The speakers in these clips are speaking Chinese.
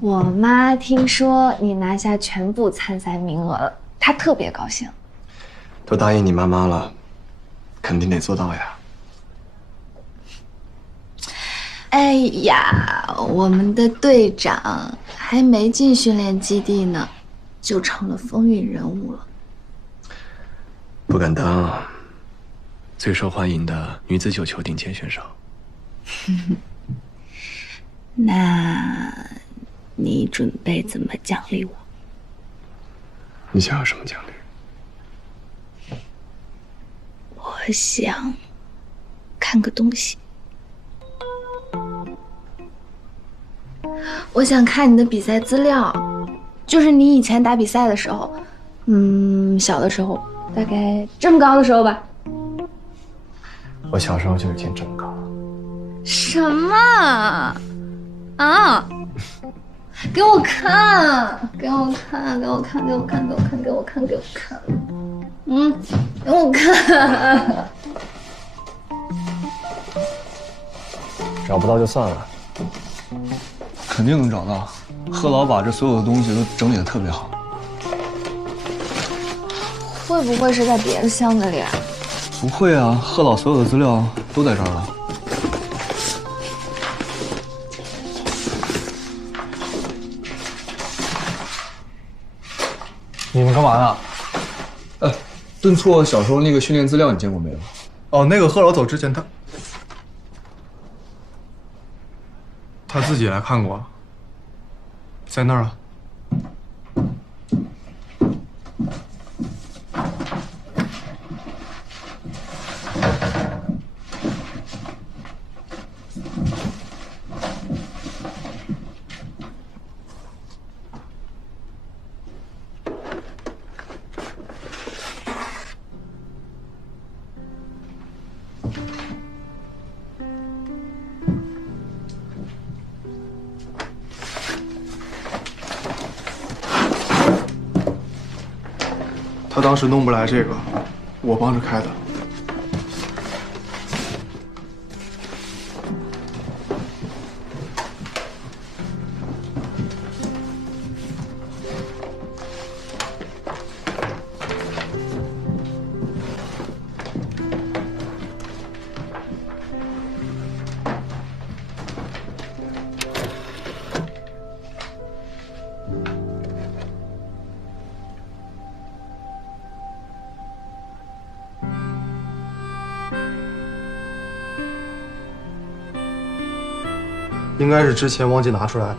我妈听说你拿下全部参赛名额了，她特别高兴。都答应你妈妈了，肯定得做到呀。哎呀，我们的队长还没进训练基地呢，就成了风云人物了。不敢当，最受欢迎的女子9球顶尖选手。那，你准备怎么奖励我？你想要什么奖励？我想看个东西。我想看你的比赛资料，就是你以前打比赛的时候，小的时候，大概这么高的时候吧。我小时候就已经这么高了。什么？啊！给我看！给我看！给我看！给我看！给我看！给我看！给我看！给我看！找不到就算了。肯定能找到，贺老把这所有的东西都整理得特别好。会不会是在别的箱子里啊？不会啊，贺老所有的资料都在这儿了。你们干嘛呢？顿挫小时候那个训练资料你见过没有？哦，那个贺老走之前他自己来看过，在那儿啊。他当时弄不来这个，我帮着开的。应该是之前忘记拿出来了，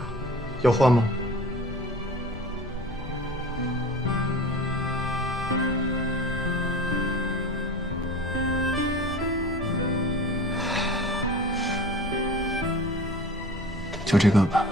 要换吗？就这个吧。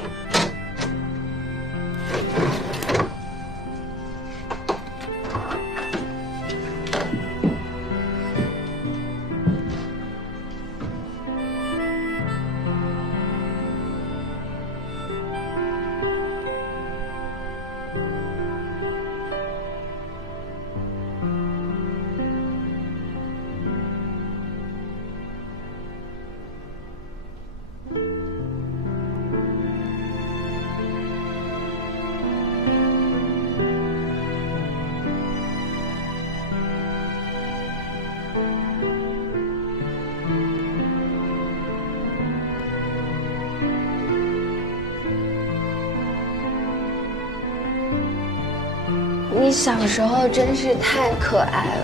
你小时候真是太可爱了。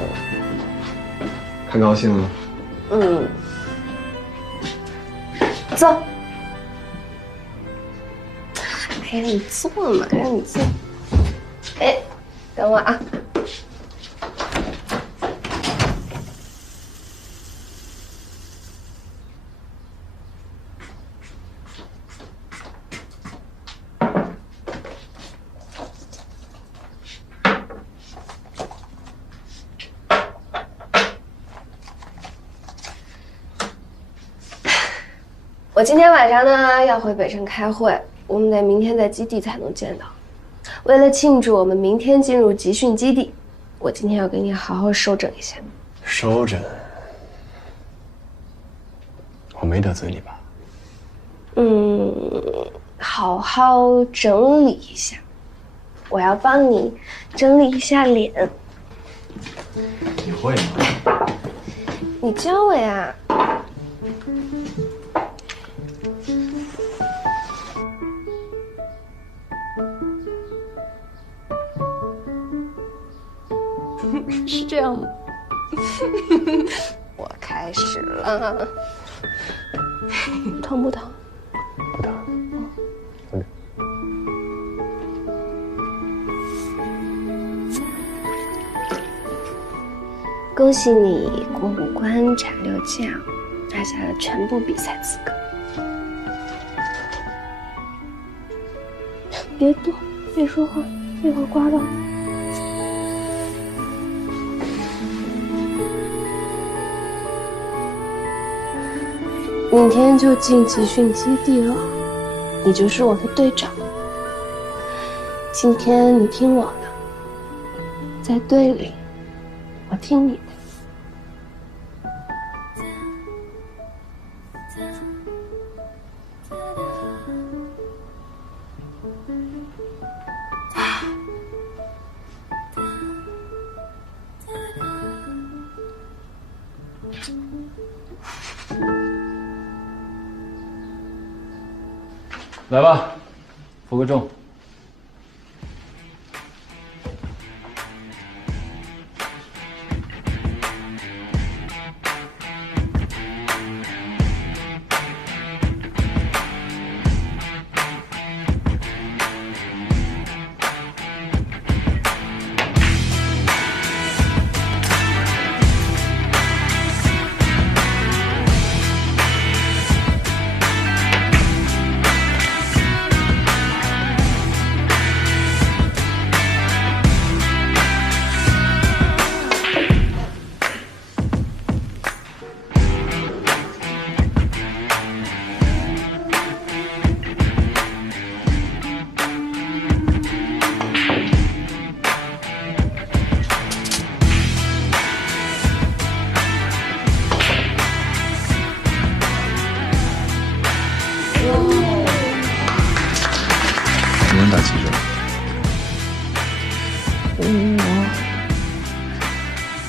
看高兴了。坐。还让你坐嘛，还让你坐。哎，等我啊。我今天晚上呢要回北城开会，我们得明天在基地才能见到。为了庆祝我们明天进入集训基地，我今天要给你好好收整一下。收整？我没得罪你吧？好好整理一下。我要帮你整理一下脸。你会吗？你教我呀。是这样吗？我开始了。疼不疼？不疼。恭喜你过5关斩6将，拿下了全部比赛资格。别动，别说话，一会儿刮到。明天就进集训基地了，你就是我的队长。今天你听我的，在队里，我听你的。来吧，扶个正。你能打几针？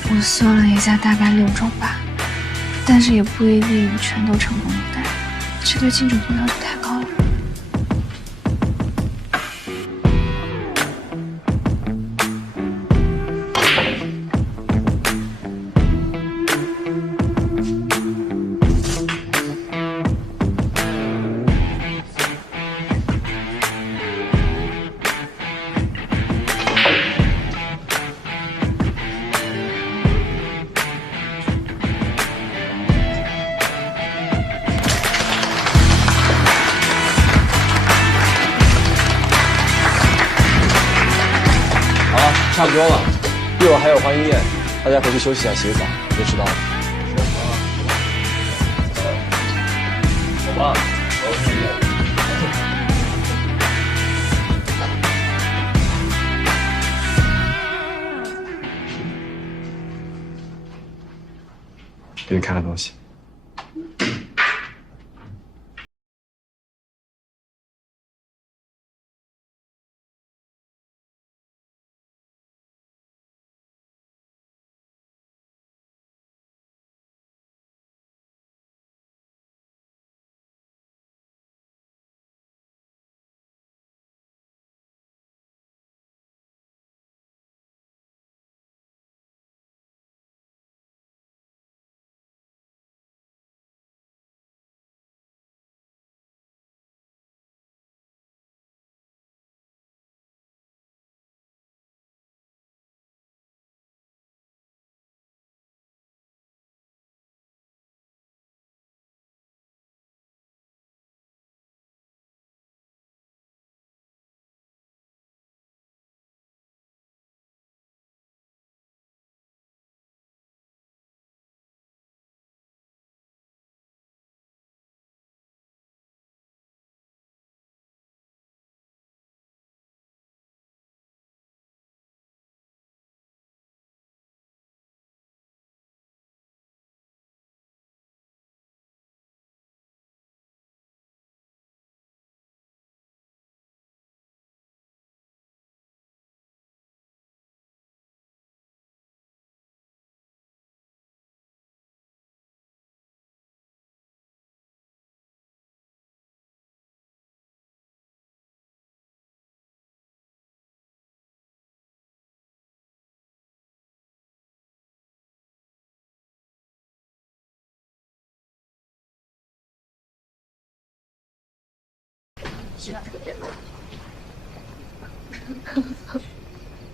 我算了一下，大概6种吧，但是也不一定全都成功入袋，这对精准度要求太高了。差不多了，一会儿还有欢迎宴，大家回去休息一下，洗个澡，别迟到了。走吧，给你看个东西。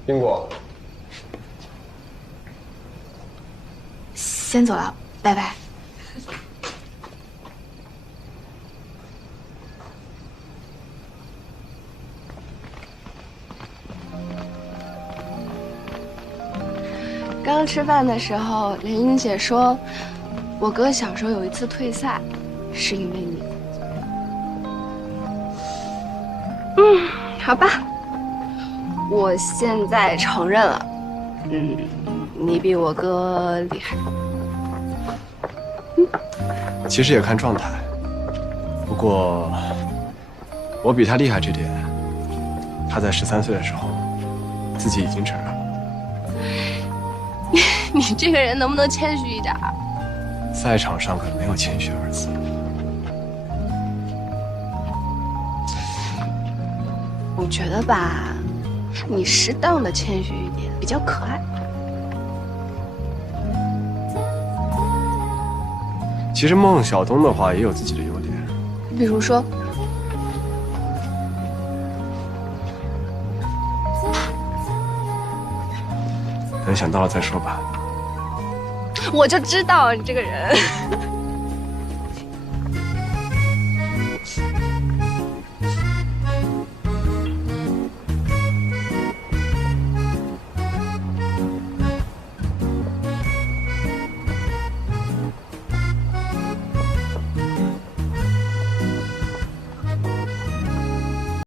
冰果，先走了，拜拜。刚刚吃饭的时候，莲英姐说，我哥小时候有一次退赛，是因为你。好吧，我现在承认了，你比我哥厉害。其实也看状态。不过，我比他厉害这点，他在13岁的时候，自己已经承认了。你这个人能不能谦虚一点？赛场上可没有谦虚二字。我觉得吧，你适当的谦虚一点比较可爱。其实孟小冬的话也有自己的优点，比如说，等想到了再说吧。我就知道你这个人。